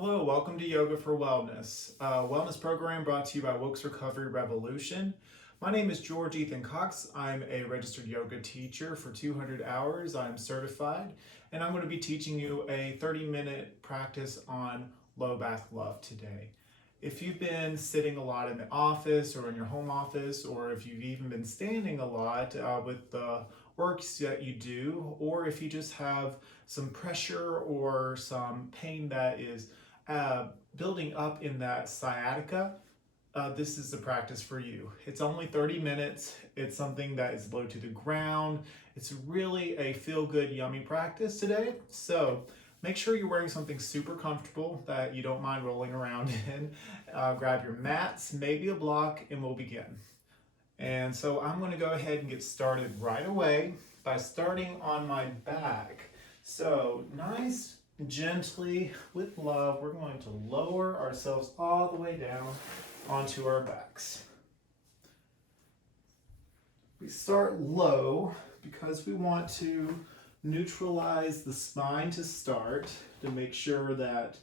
Hello, welcome to Yoga for Wellness, a wellness program brought to you by Wilkes Recovery Revolution. My name is George Ethan Cox. I'm a registered yoga teacher for 200 hours. I'm certified, and I'm going to be teaching you a 30-minute practice on low back love today. If you've been sitting a lot in the office or in your home office, or if you've even been standing a lot with the works that you do, or if you just have some pressure or some pain that is building up in that sciatica, this is the practice for you. It's only 30 minutes. It's something that is low to the ground. It's really a feel-good, yummy practice today. So make sure you're wearing something super comfortable that you don't mind rolling around in. Grab your mats, maybe a block, and we'll begin. And so I'm going to go ahead and get started right away by starting on my back. So nice, gently, with love, we're going to lower ourselves all the way down onto our backs. We start low because we want to neutralize the spine to start, to make sure that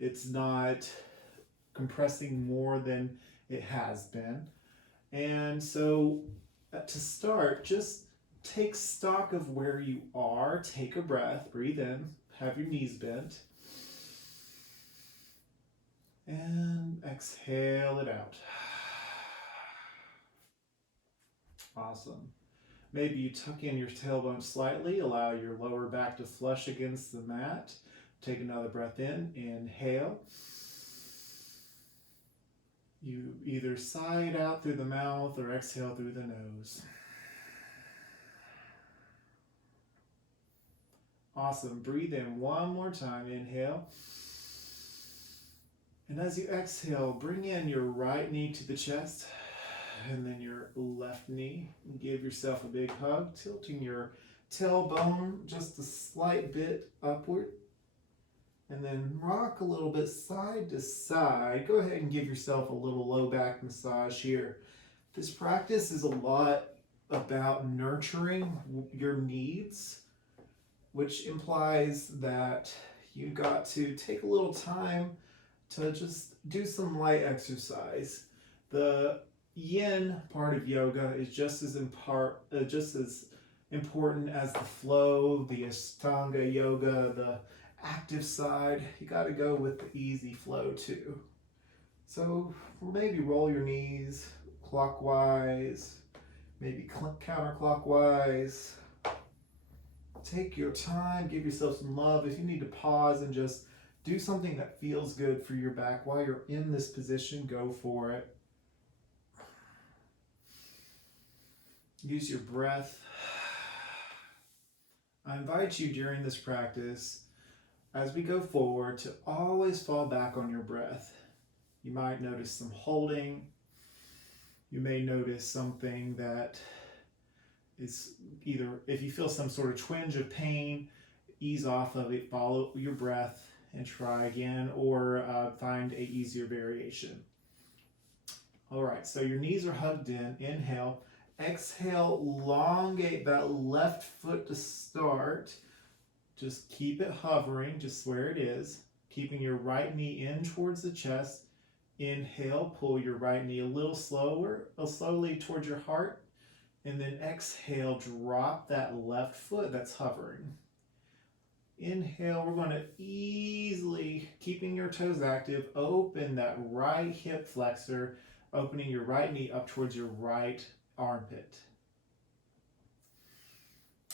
it's not compressing more than it has been. And so to start, just take stock of where you are. Take a breath, breathe in, have your knees bent, and exhale it out. Awesome. Maybe you tuck in your tailbone slightly, allow your lower back to flush against the mat. Take another breath in, inhale. You either sigh it out through the mouth or exhale through the nose. Awesome. Breathe in one more time. Inhale. And as you exhale, bring in your right knee to the chest and then your left knee. Give yourself a big hug, tilting your tailbone just a slight bit upward. And then rock a little bit side to side. Go ahead and give yourself a little low back massage here. This practice is a lot about nurturing your needs, which implies that you got to take a little time to just do some light exercise. The yin part of yoga is just as important as the flow, the Ashtanga yoga, the active side. You got to go with the easy flow too. So maybe roll your knees clockwise, maybe counterclockwise. Take your time, give yourself some love. If you need to pause and just do something that feels good for your back while you're in this position, go for it. Use your breath. I invite you during this practice, as we go forward, to always fall back on your breath. You might notice some holding. You may notice something that is either, if you feel some sort of twinge of pain, ease off of it, follow your breath and try again, or find a easier variation. All right, so your knees are hugged in. Inhale. Exhale, elongate that left foot to start. Just keep it hovering just where it is, keeping your right knee in towards the chest. Inhale, pull your right knee a little slowly towards your heart. And then exhale, drop that left foot that's hovering. Inhale, we're going to easily, keeping your toes active, open that right hip flexor, opening your right knee up towards your right armpit.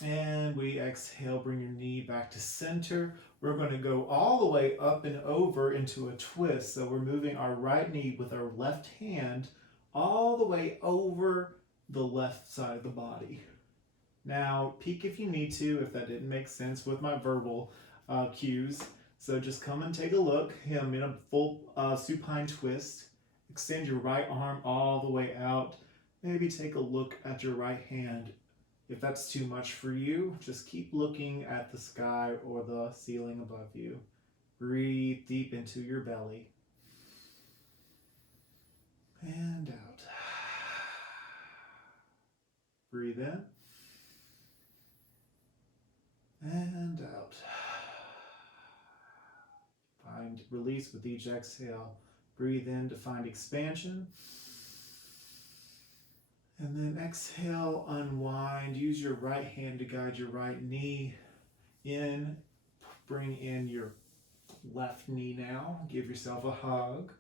And we exhale, bring your knee back to center. We're going to go all the way up and over into a twist. So we're moving our right knee with our left hand all the way over the left side of the body. Now, peek if you need to, if that didn't make sense with my verbal cues. So just come and take a look. I'm in a full supine twist. Extend your right arm all the way out. Maybe take a look at your right hand. If that's too much for you, just keep looking at the sky or the ceiling above you. Breathe deep into your belly. And out. Breathe in. And out. unwind. Release with each exhale. Breathe in to find expansion. And then exhale, unwind. Use your right hand to guide your right knee in. Bring in your left knee now. Give yourself a hug.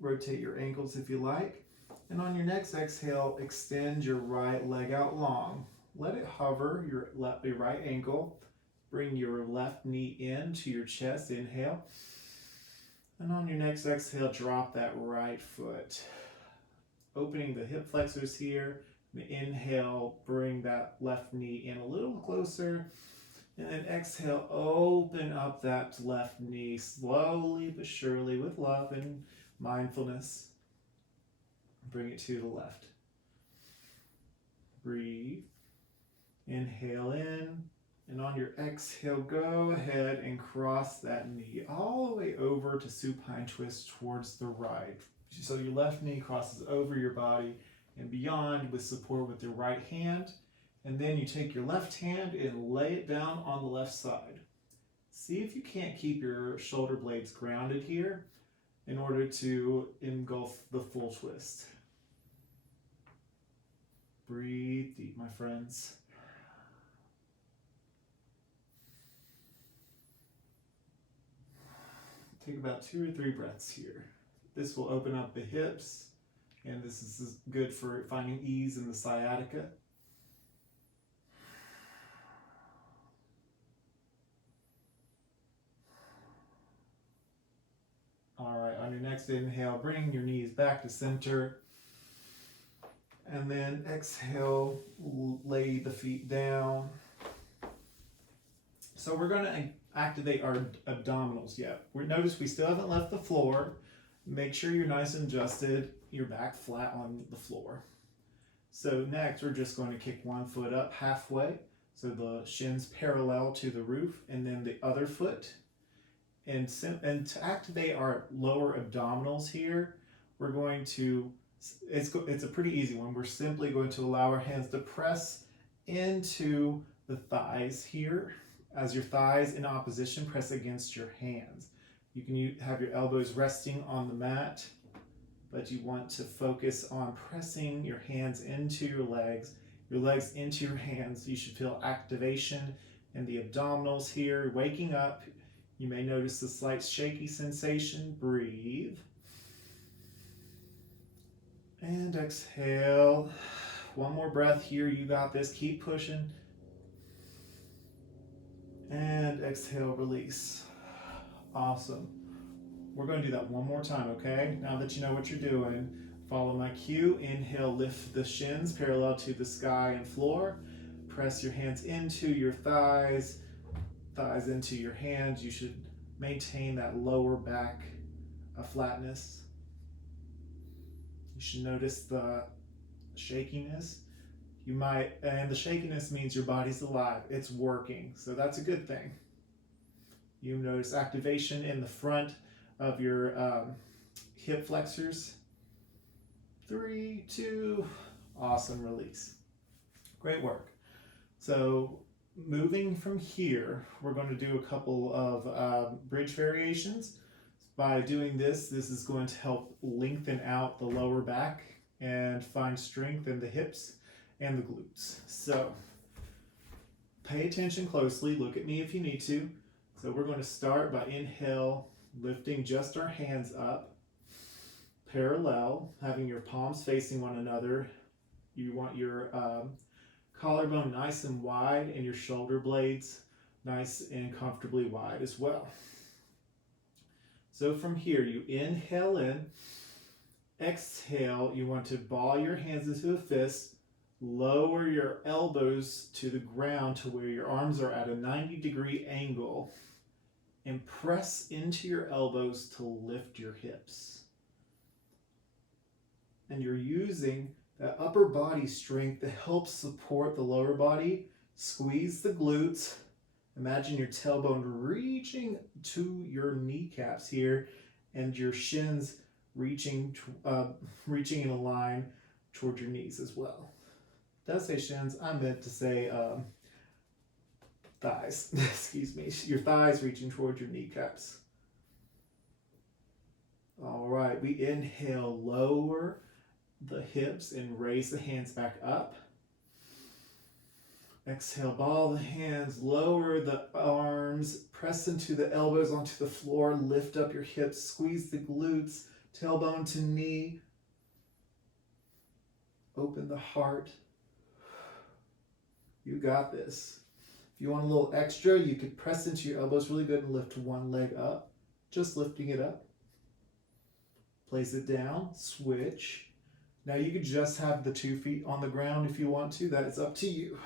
Rotate your ankles if you like. And on your next exhale, extend your right leg out long. Let it hover your right ankle. Bring your left knee into your chest. Inhale. And on your next exhale, drop that right foot. Opening the hip flexors here. Inhale, bring that left knee in a little closer. And then exhale, open up that left knee slowly but surely with love and mindfulness. Bring it to the left. Breathe. Inhale in. And on your exhale, go ahead and cross that knee all the way over to supine twist towards the right. So your left knee crosses over your body and beyond with support with your right hand. And then you take your left hand and lay it down on the left side. See if you can't keep your shoulder blades grounded here in order to engulf the full twist. Breathe deep, my friends. Take about 2 or 3 breaths here. This will open up the hips, and this is good for finding ease in the sciatica. All right, on your next inhale, bring your knees back to center. And then exhale, lay the feet down. So we're going to activate our abdominals yet. Notice we still haven't left the floor. Make sure you're nice and adjusted, your back flat on the floor. So next, we're just going to kick one foot up halfway. So the shins parallel to the roof, and then the other foot. And to activate our lower abdominals here, we're going to, it's a pretty easy one. We're simply going to allow our hands to press into the thighs here. As your thighs in opposition press against your hands. You can have your elbows resting on the mat, but you want to focus on pressing your hands into your legs into your hands. You should feel activation in the abdominals here, waking up. You may notice a slight shaky sensation. Breathe. And exhale. One more breath here. You got this. Keep pushing. And exhale, release. Awesome. We're going to do that one more time, okay? Now that you know what you're doing, follow my cue. Inhale, lift the shins parallel to the sky and floor. Press your hands into your thighs, thighs into your hands. You should maintain that lower back flatness. You should notice the shakiness. And the shakiness means your body's alive. It's working, so that's a good thing. You notice activation in the front of your hip flexors. 3, 2, awesome, release. Great work. So moving from here, we're going to do a couple of bridge variations. By doing this is going to help lengthen out the lower back and find strength in the hips and the glutes. So pay attention closely. Look at me if you need to. So we're going to start by inhale, lifting just our hands up, parallel, having your palms facing one another. You want your collarbone nice and wide and your shoulder blades nice and comfortably wide as well. So from here, you inhale in, exhale, you want to ball your hands into a fist. Lower your elbows to the ground to where your arms are at a 90-degree angle, and press into your elbows to lift your hips. And you're using that upper body strength to help support the lower body. Squeeze the glutes. Imagine your tailbone reaching to your kneecaps here, and your shins reaching in a line toward your knees as well. Does say shins, I meant to say thighs. Excuse me. Your thighs reaching toward your kneecaps. right, we inhale, lower the hips and raise the hands back up. Exhale, ball the hands, lower the arms, press into the elbows onto the floor, lift up your hips, squeeze the glutes, tailbone to knee. Open the heart. You got this. If you want a little extra, you could press into your elbows really good and lift one leg up. Just lifting it up. Place it down, switch. Now you could just have the 2 feet on the ground if you want to. That is up to you.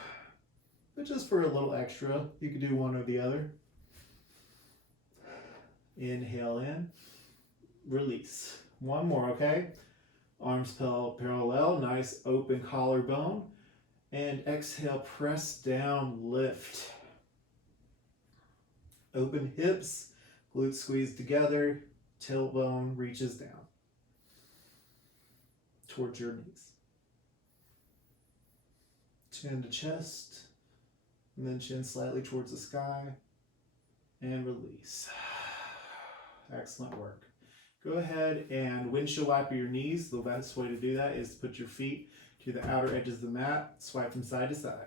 But just for a little extra, you could do one or the other. Inhale in, release. One more, okay? Arms parallel, nice open collarbone. And exhale, press down, lift. Open hips, glutes squeeze together, tailbone reaches down towards your knees. Chin to chest, and then chin slightly towards the sky, and release. Excellent work. Go ahead and windshield wiper your knees. The best way to do that is to put your feet to the outer edges of the mat, swipe from side to side.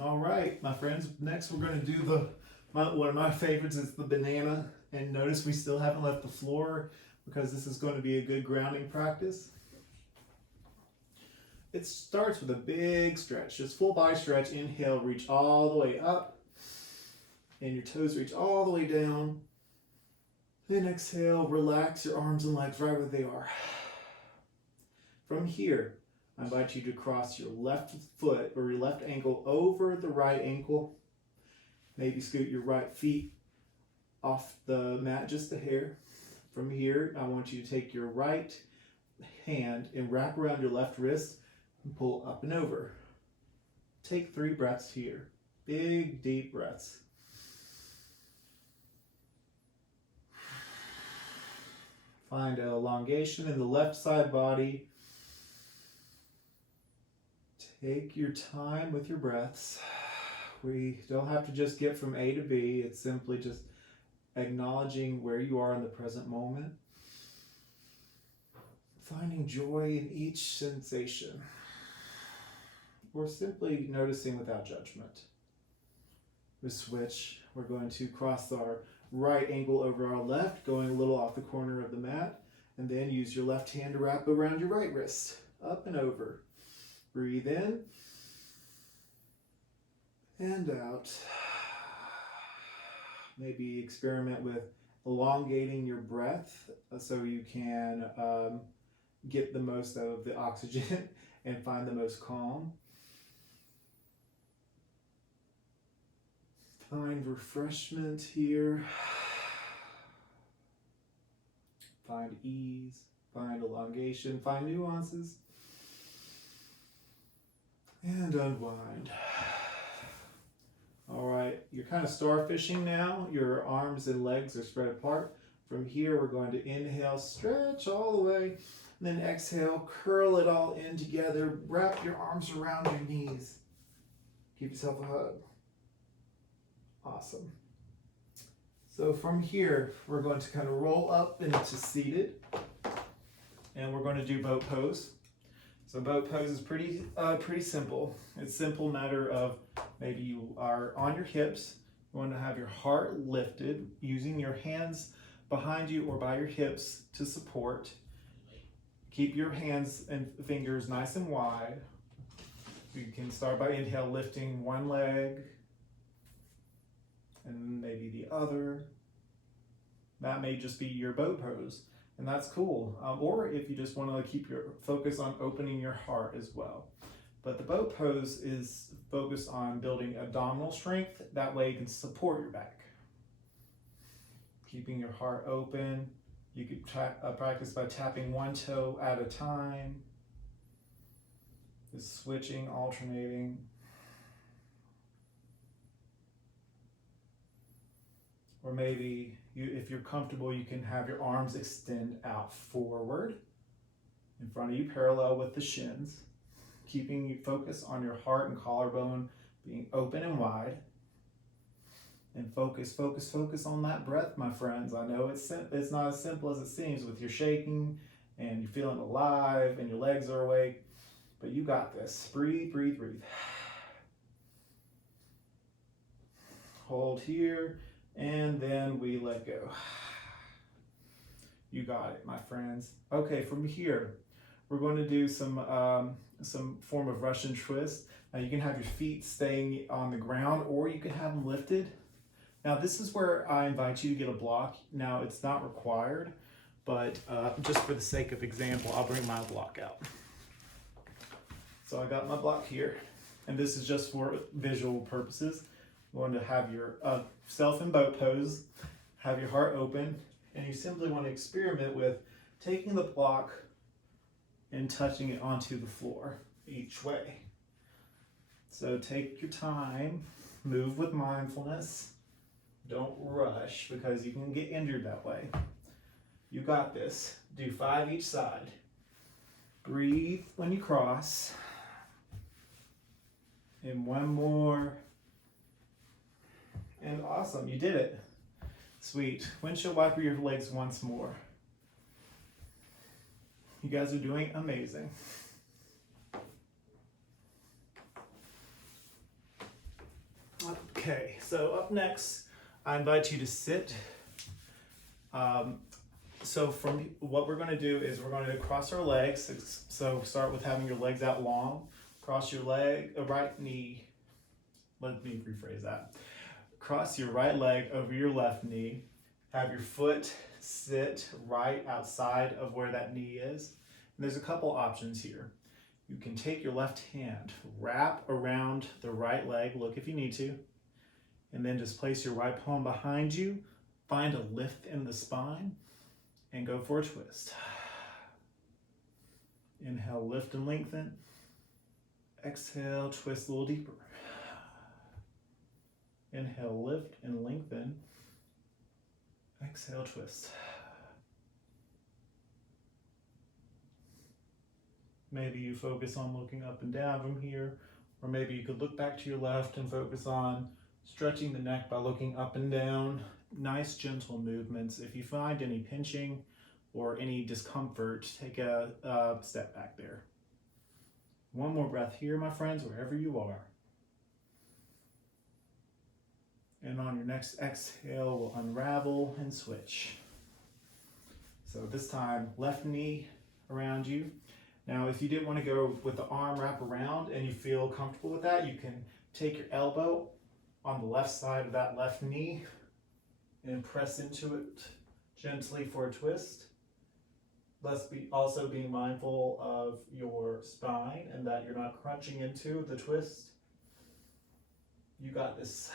All right, my friends, next we're going to do one of my favorites is the banana. And notice we still haven't left the floor because this is going to be a good grounding practice. It starts with a big stretch, just full body stretch. Inhale, reach all the way up, and your toes reach all the way down. Then exhale, relax your arms and legs right where they are. From here, I invite you to cross your left foot or your left ankle over the right ankle. Maybe scoot your right feet off the mat just a hair. From here, I want you to take your right hand and wrap around your left wrist and pull up and over. Take 3 breaths here. Big, deep breaths. Find an elongation in the left side body. Take your time with your breaths. We don't have to just get from A to B. It's simply just acknowledging where you are in the present moment. Finding joy in each sensation. Or simply noticing without judgment. We switch. We're going to cross our right ankle over our left, going a little off the corner of the mat. And then use your left hand to wrap around your right wrist. Up and over. Breathe in. And out. Maybe experiment with elongating your breath so you can get the most out of the oxygen and find the most calm. Find refreshment here. Find ease. Find elongation. Find nuances. And unwind. All right, you're kind of starfishing now. Your arms and legs are spread apart. From here, we're going to inhale, stretch all the way. And then exhale, curl it all in together. Wrap your arms around your knees. Give yourself a hug. Awesome. So from here, we're going to kind of roll up into seated. And we're going to do boat pose. So boat pose is pretty simple. It's a simple matter of maybe you are on your hips. You want to have your heart lifted using your hands behind you or by your hips to support. Keep your hands and fingers nice and wide. You can start by inhale, lifting one leg and maybe the other. That may just be your boat pose. And that's cool. Or if you just want to keep your focus on opening your heart as well. But the boat pose is focused on building abdominal strength. That way you can support your back. Keeping your heart open. You could practice by tapping one toe at a time. Just switching, alternating. Or maybe if you're comfortable, you can have your arms extend out forward in front of you, parallel with the shins. keeping you focus on your heart and collarbone being open and wide. And focus, focus, focus on that breath, my friends. I know it's not as simple as it seems with your shaking and you're feeling alive and your legs are awake, but you got this. Breathe, breathe, breathe. Hold here, and then we let go. You got it, my friends. Okay, from here, we're going to do some form of Russian twist. Now you can have your feet staying on the ground, or you can have them lifted. Now this is where I invite you to get a block. Now it's not required, but just for the sake of example, I'll bring my block out. So I got my block here, and this is just for visual purposes. You want to have your self in boat pose, have your heart open, and you simply want to experiment with taking the block and touching it onto the floor each way. So take your time, move with mindfulness, don't rush because you can get injured that way. You got this. Do 5 each side. Breathe when you cross. And one more. And awesome, you did it. Sweet. Windshield wiper your legs once more. You guys are doing amazing. Okay, so up next, I invite you to sit. So from what we're going to do is we're going to cross our legs. So start with having your legs out long. Cross your right knee. Let me rephrase that. Cross your right leg over your left knee. Have your foot sit right outside of where that knee is. And there's a couple options here. You can take your left hand, wrap around the right leg, look if you need to, and then just place your right palm behind you, find a lift in the spine, and go for a twist. Inhale, lift and lengthen. Exhale, twist a little deeper. Inhale, lift and lengthen. Exhale, twist. Maybe you focus on looking up and down from here, or maybe you could look back to your left and focus on stretching the neck by looking up and down. Nice, gentle movements. If you find any pinching or any discomfort, take a step back there. One more breath here, my friends, wherever you are. And on your next exhale, we'll unravel and switch. So this time, left knee around you. Now, if you didn't want to go with the arm wrap around and you feel comfortable with that, you can take your elbow on the left side of that left knee and press into it gently for a twist. Let's also be mindful of your spine and that you're not crunching into the twist. You got this.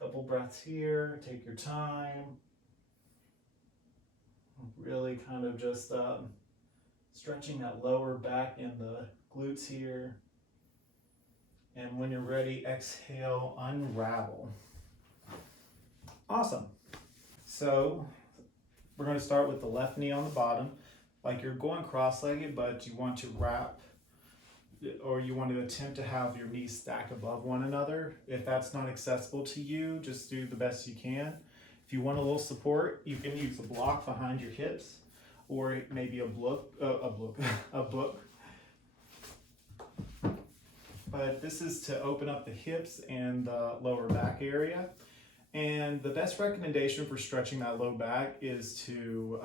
Couple breaths here, take your time. Really kind of just stretching that lower back and the glutes here. And when you're ready, exhale, unravel. Awesome. So we're going to start with the left knee on the bottom. Like you're going cross-legged, but you want to wrap, or you want to attempt to have your knees stack above one another. If that's not accessible to you, just do the best you can. If you want a little support, you can use a block behind your hips, or maybe a book. But this is to open up the hips and the lower back area. And the best recommendation for stretching that low back is to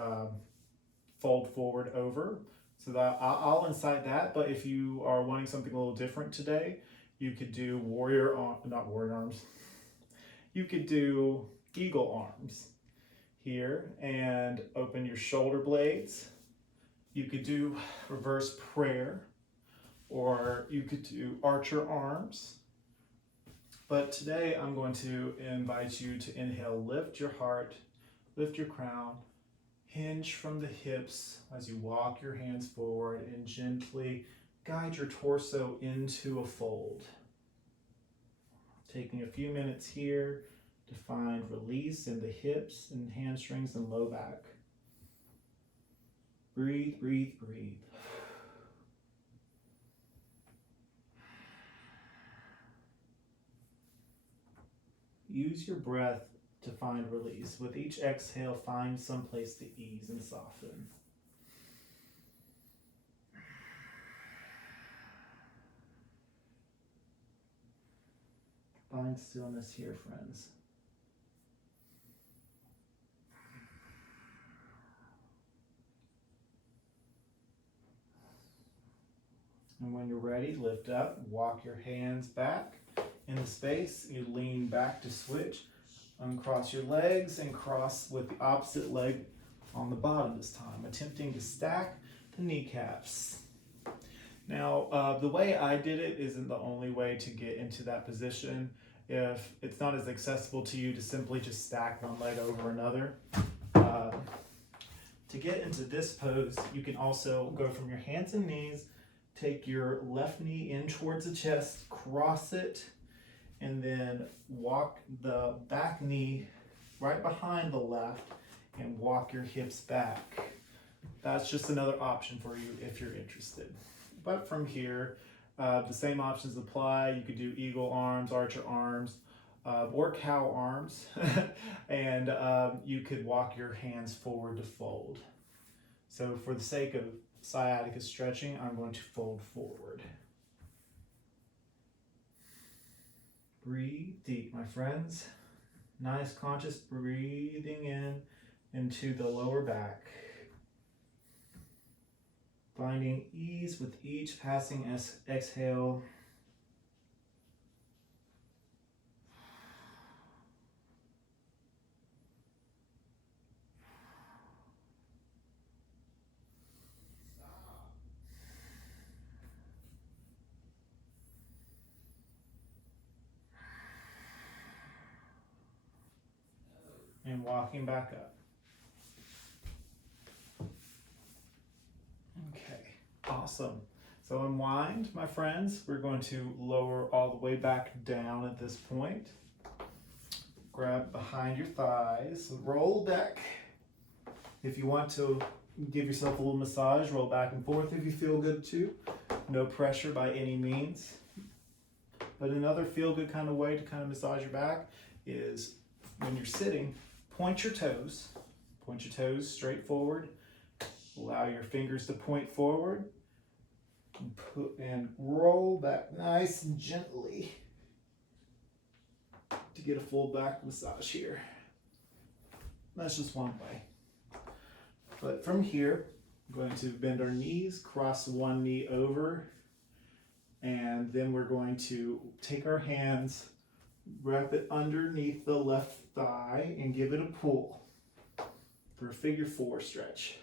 fold forward over. So that I'll incite that, but if you are wanting something a little different today, you could do not warrior arms. You could do eagle arms here and open your shoulder blades. You could do reverse prayer, or you could do archer arms. But today I'm going to invite you to inhale, lift your heart, lift your crown, hinge from the hips as you walk your hands forward and gently guide your torso into a fold. Taking a few minutes here to find release in the hips and hamstrings and low back. Breathe, breathe, breathe. use your breath to find release. With each exhale, find some place to ease and soften. Find stillness here, friends. And when you're ready, lift up, walk your hands back in the space. You lean back to switch. Uncross your legs and cross with the opposite leg on the bottom this time, attempting to stack the kneecaps. Now, the way I did it isn't the only way to get into that position. If it's not as accessible to you to simply just stack one leg over another, to get into this pose, you can also go from your hands and knees, take your left knee in towards the chest, cross it, and then walk the back knee right behind the left and walk your hips back. That's just another option for you if you're interested. But from here, the same options apply. You could do eagle arms, archer arms, or cow arms, and you could walk your hands forward to fold. So for the sake of sciatica stretching, I'm going to fold forward. Breathe deep, my friends. Nice conscious breathing in into the lower back. Finding ease with each passing exhale. And walking back up. Okay, awesome. So unwind, my friends. We're going to lower all the way back down at this point. Grab behind your thighs, roll back. If you want to give yourself a little massage, roll back and forth if you feel good too. No pressure by any means. But another feel-good kind of way to kind of massage your back is when you're sitting, point your toes straight forward. Allow your fingers to point forward and roll back nice and gently to get a full back massage here. That's just one way. But from here, I'm going to bend our knees, cross one knee over, and then we're going to take our hands, wrap it underneath the left thigh, and give it a pull for a figure four stretch.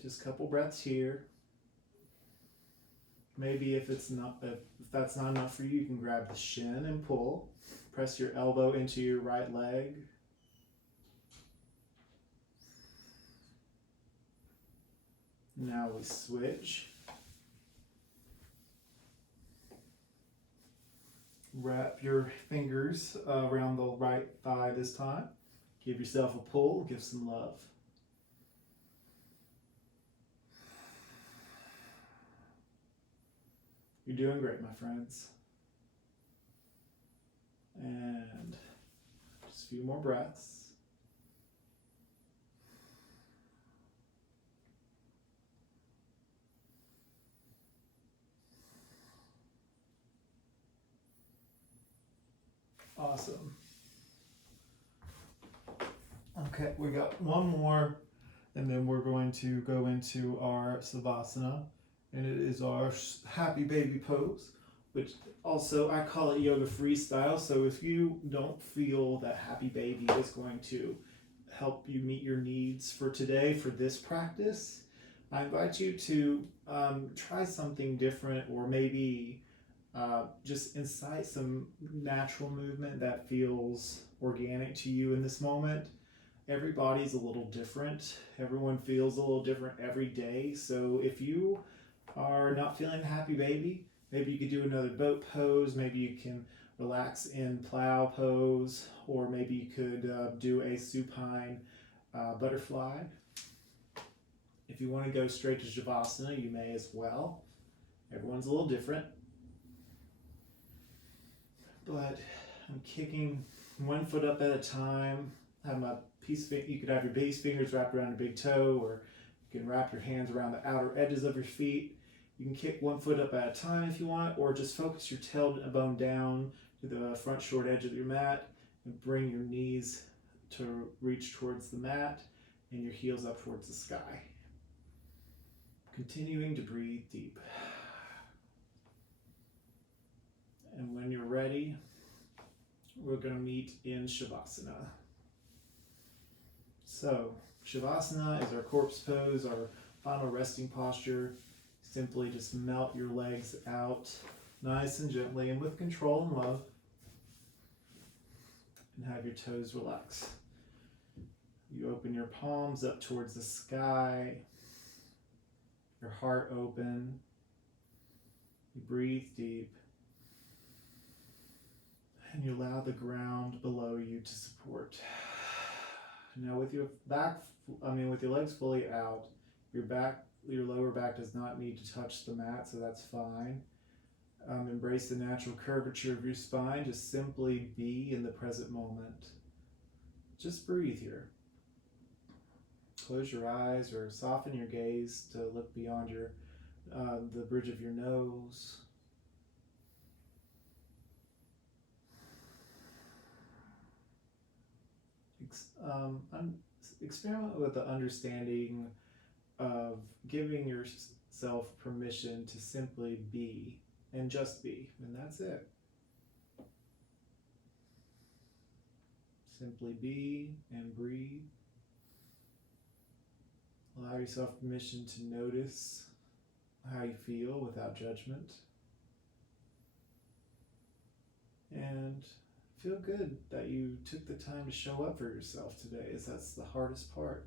Just a couple breaths here. Maybe if that's not enough for you, you can grab the shin and pull. Press your elbow into your right leg. Now we switch. Wrap your fingers around the right thigh this time. Give yourself a pull, give some love. You're doing great, my friends. And just a few more breaths. Awesome. Okay, we got one more, and then we're going to go into our Savasana, and it is our happy baby pose, which also I call it yoga freestyle. So if you don't feel that happy baby is going to help you meet your needs for today for this practice, I invite you to try something different, or maybe just incite some natural movement that feels organic to you in this moment. Everybody's a little different. Everyone feels a little different every day. So if you are not feeling the happy baby, maybe you could do another boat pose. Maybe you can relax in plow pose, or maybe you could do a supine butterfly. If you want to go straight to Shavasana, you may as well. Everyone's a little different. But I'm kicking one foot up at a time. Have my you could have your base fingers wrapped around your big toe, or you can wrap your hands around the outer edges of your feet. You can kick one foot up at a time if you want, or just focus your tailbone down to the front short edge of your mat and bring your knees to reach towards the mat and your heels up towards the sky. Continuing to breathe deep. And when you're ready, we're going to meet in Shavasana. So, Shavasana is our corpse pose, our final resting posture. Simply just melt your legs out nice and gently and with control and love. And have your toes relax. You open your palms up towards the sky, your heart open. You breathe deep. And you allow the ground below you to support. Now with your with your legs fully out, your lower back does not need to touch the mat, so that's fine. Embrace the natural curvature of your spine. Just simply be in the present moment. Just breathe here. Close your eyes or soften your gaze to look beyond the bridge of your nose. Experiment with the understanding of giving yourself permission to simply be and just be, and that's it. Simply be and breathe. Allow yourself permission to notice how you feel without judgment. And feel good that you took the time to show up for yourself today, as that's the hardest part.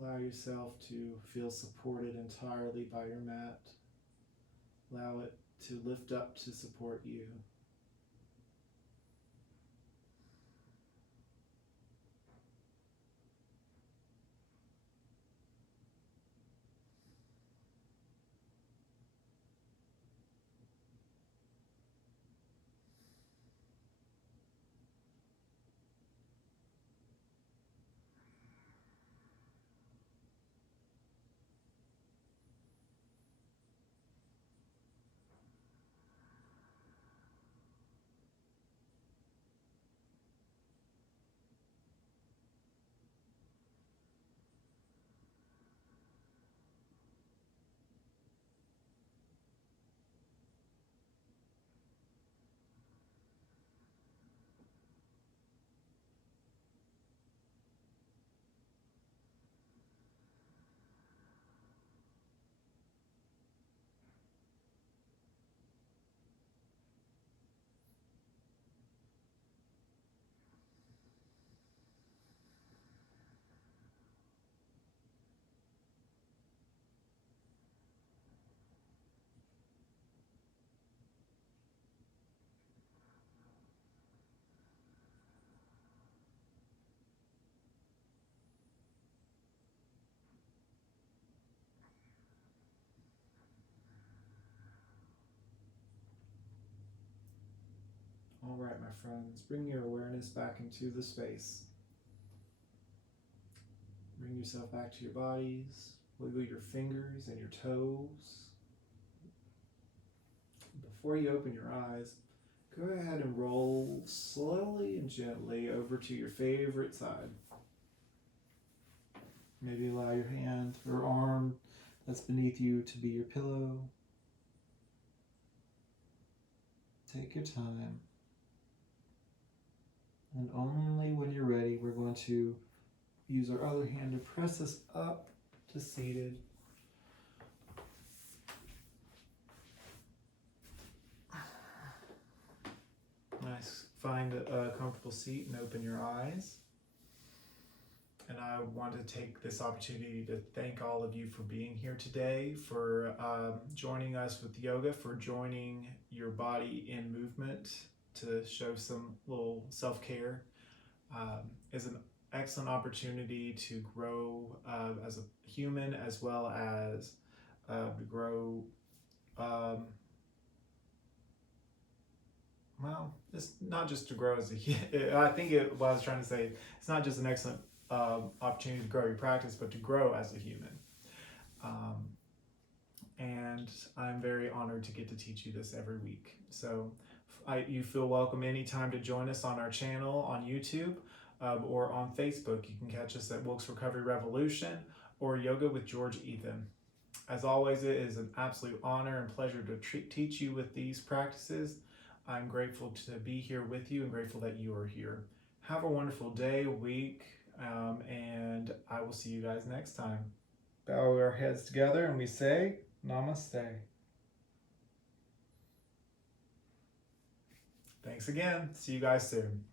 Allow yourself to feel supported entirely by your mat. Allow it to lift up to support you. All right, my friends, bring your awareness back into the space. Bring yourself back to your bodies. Wiggle your fingers and your toes. Before you open your eyes, go ahead and roll slowly and gently over to your favorite side. Maybe allow your hand or arm that's beneath you to be your pillow. Take your time. And only when you're ready, we're going to use our other hand to press us up to seated. Nice. Find a comfortable seat and open your eyes. And I I want to take this opportunity to thank all of you for being here today, for joining us with yoga, for joining your body in movement to show some little self-care. Is an excellent opportunity to grow as a human, as well as to grow well, it's not just to grow as a I think what I was trying to say, it's not just an excellent opportunity to grow your practice, but to grow as a human. And I'm very honored to get to teach you this every week. So you feel welcome anytime to join us on our channel on YouTube or on Facebook. You can catch us at Wilkes Recovery Revolution or Yoga with George Ethan. As always, it is an absolute honor and pleasure to teach you with these practices. I'm grateful to be here with you and grateful that you are here. Have a wonderful day, week, and I will see you guys next time. Bow our heads together and we say Namaste. Thanks again. See you guys soon.